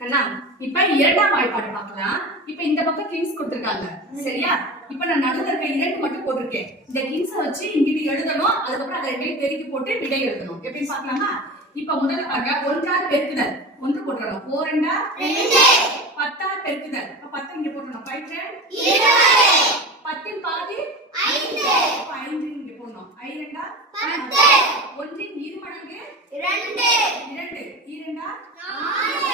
கண்ணா இப்ப இரண்டாம் வாய்ப்பாடு பார்க்கலாம். இப்ப இந்த பக்கம் கிங்ஸ் கொடுத்திருக்காங்க சரியா? இப்ப நான் நடுவுல இருக்க இரண்டு மட்டும் போட்டிருக்கேன். இந்த கிங்ஸ வச்சு இங்க எழுதணும், அதுக்கப்புறம் அதை ரெண்டையும் பெருக்கி போட்டு விடை எழுதணும். எப்படின்னு பார்க்கலாமா? இப்ப முதல்ல பாருங்க, ஒன்றால் பெருக்குதல் ஒன்று போட்டுறணும். 4 2 10 பெருக்குதல். அப்ப 10 இங்க போட்டுறணும். 5 20 10 பாதி 5 5 இங்க போடணும். 5 2 10 ஒன்றின் இரு மடங்கு 2 2 2 4